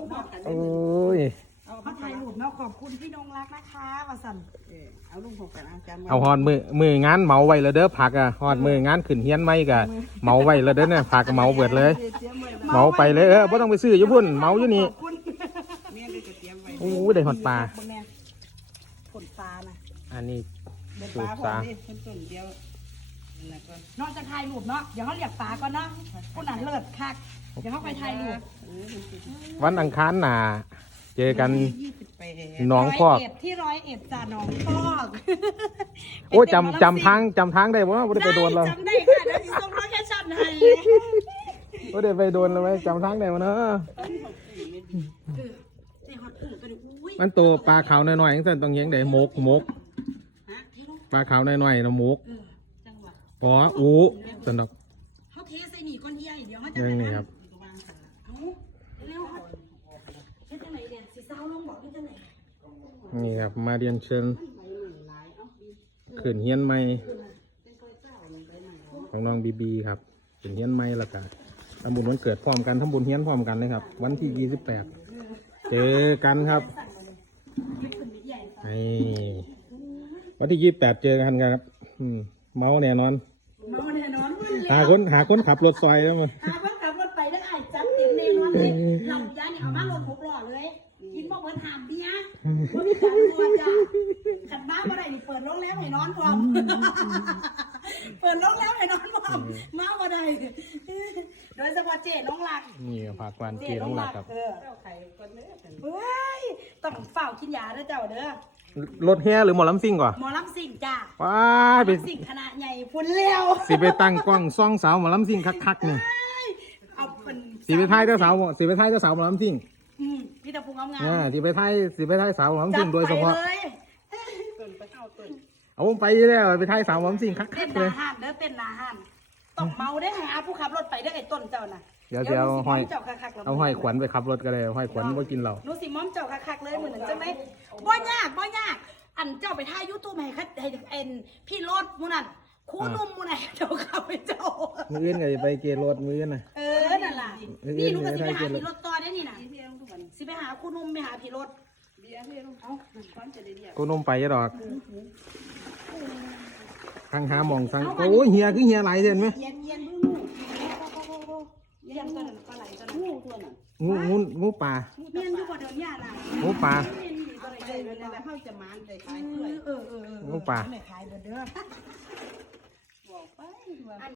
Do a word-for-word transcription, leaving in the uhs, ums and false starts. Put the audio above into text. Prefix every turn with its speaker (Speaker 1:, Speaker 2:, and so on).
Speaker 1: เนาะ
Speaker 2: โอ้ย
Speaker 1: เอาเขาถ่ายรูปเนาะขอบคุณพี่นงรักนะคะว่าสั่นเอาลุงพงกันอาจารย์
Speaker 2: เอาฮอดมือมืองานเหมาไว้แล้วเด้อผักอ่ะฮอดมืองานขึ้นเฮียนไม่กะเหมาไว้แล้วเด้อเนี่ยผักเหมาเบิดเลยเหมาไปเลยเออบ่ต้องไปซื้ออยู่พุ่นเหมาอยู่นี่โอ้ได้ฮอดปลา
Speaker 1: ผลปลานะ
Speaker 2: อันนี้
Speaker 1: เด็ด
Speaker 2: สู
Speaker 1: ป
Speaker 2: ต
Speaker 1: ลาร พ
Speaker 2: ป
Speaker 1: อ
Speaker 2: ลา
Speaker 1: ดีเป็นต้นเดียวนอกจากถ่ายรูปเนาะเดี๋ยวเขาเรียกปลาก่อนเนาะผู้นั้นเลิศคักเดี๋ยวเขาไปถ่ายรูป
Speaker 2: วันอังคารหน้าเจอกัน
Speaker 1: ยี่สิบแปด
Speaker 2: หน้องพอก
Speaker 1: ร้ยเดที่ร้อยเอ็ดจ่าหนองพอก
Speaker 2: โอ้จำจำทางจำทางได้บ่บ่ได้ไปโดนเรา
Speaker 1: จำได้ค่ะเดี๋ยวจะส่งโลเคชั่นให้
Speaker 2: บ่ได้ไปโดนเราไหมจำทางได้บ่เนาะ
Speaker 1: ในฮอตปุ่งก็ดูอุ้ย
Speaker 2: มันตัวปลาขาวน้อยๆจังซั่นต้องเลี้ยงได้หมกหมก
Speaker 1: ฮะที่ลูก
Speaker 2: ปลาขาวน้อยๆนะหมก
Speaker 1: เออจังหวะ
Speaker 2: อ๋ออูซั่นดอก
Speaker 1: เขาเทใส่หนีก้อนใหญ่เดี๋ยวเขาจะ
Speaker 2: เรื่องนี้ครับ
Speaker 1: เอาเร็วครับเฮ็ดจังไหนเนี่ยสีเศร้าลงบอกเฮ็ดจังไหน
Speaker 2: นี่ครับมาเรียนเชิญขึ้นเฮียนใหม่ของน้องบีบีครับขึ้นเฮียนใหม่แล้วก็ทำบุญวันเกิดพร้อมกันทำบุญเฮียนพร้อมกันเลยครับ วันที่ยี่สิบแปดเจอกันครับนี่วันที่ยี่สิบแปดเจอกันครับอืมเมาแน่นอน
Speaker 1: เมาแน่นอนวุ่นเลย
Speaker 2: หาคนหาคนขับรถซอยแล้วมั้ง
Speaker 1: หาเพิ่นขับรถไปได้ไอ้จับเต็มแน่นอนเลยหลับยาเนี่ยเอามารถหกล้อเลยกินบ่เพิ่นหามเบียร์บ่มีการตัวจ้ะขันบ้าบ่ได้นี่เปิดโรงแรมให้นอนพร้อมเปิดโรงแรมให้นอนพร้อมมาบ่ได้โดยเฉพาะเจ๊น้องหลัก
Speaker 2: นี่ผักหวานเจีน้องหลักครับ
Speaker 1: เออเฮ้ยต้องเฝ้ากินยาเด้อเจ้าเด้อ
Speaker 2: รถแห่หรือหมอลำซิ่งก่อน
Speaker 1: หมอลำสิ่งจ้า
Speaker 2: ว้ายไป
Speaker 1: สิ่งคณะใหญ่พุ่นเลี้ยว
Speaker 2: สิไปตั้งกล้องซ่องสาวหมอลำซิ่งคักๆนี่
Speaker 1: เอาเป็น
Speaker 2: สิไปท้ายเจ้าสาวสิไปท้ายเจ้าสาวหมอลำซิ่ง
Speaker 1: อืมพี่ตะพุงงามงาม
Speaker 2: อ่าสิไปท้ายสิไปท้ายสาวหมอลำซิ่งโดยเฉพาะ
Speaker 1: จัดไปเลย
Speaker 2: เอาผมไปแล้วไปท้ายสาวหมอลำซิ่งคั
Speaker 1: เต้น
Speaker 2: กๆ
Speaker 1: ห
Speaker 2: เล
Speaker 1: นาย ห้านเด้อเต้นหนาห้านต้องเมาได้อหาผู้ขับรถไปเด้อไอ้ต้นเจ้าน่ะ
Speaker 2: เดี๋ยวเดี๋ยว
Speaker 1: หนูสิ
Speaker 2: ห้อย
Speaker 1: มมเจ้าคักๆแล้ว
Speaker 2: เอาห้อยขวัญไปขับรถก็ได้ห้อยขวัญบ่กินเหล้า
Speaker 1: หนูสิมอมเจ้าคักๆเลยเหมือนนั้นจังไหมบ่ยากบ่ยากอันเจ้าไปถ่ายยูทูบให้คัดให้เอ็นพี่รถมูนั่นครูนุ่มมูนั่นเจ้าเข้าไปเจ้า
Speaker 2: มื้ออื่นก็สิไปเกรถมื้ออื่นน่ะ
Speaker 1: เออนั่นล่ะ
Speaker 2: เออ
Speaker 1: นี่หนูก็สิไป
Speaker 2: เออ
Speaker 1: หา
Speaker 2: เออ
Speaker 1: พี่รถต่อได้นี่น่ะสิไปหาครูนุ่มไปหาพี่รถเอ้าความจะได้เรียก
Speaker 2: กูนมไปดอกทางหาหมองทางโอ้ยเฮียคือเฮียหลายเห็นไหม
Speaker 1: เย็นเย็นดูเย็นตัวนั้นปลาไหลตัวนั้นงูตัวนั้น
Speaker 2: งูงูงูป่า
Speaker 1: เมียนอยู่บ่เดินย่าน่ะ
Speaker 2: งูป่า
Speaker 1: เมียนอยู่บ่ได้เลยแล้วเขาจะมานได้ขายเพื่อเออเออเออ
Speaker 2: งูป่า
Speaker 1: ไม่ขายเด้อเด้อบอกไปอัน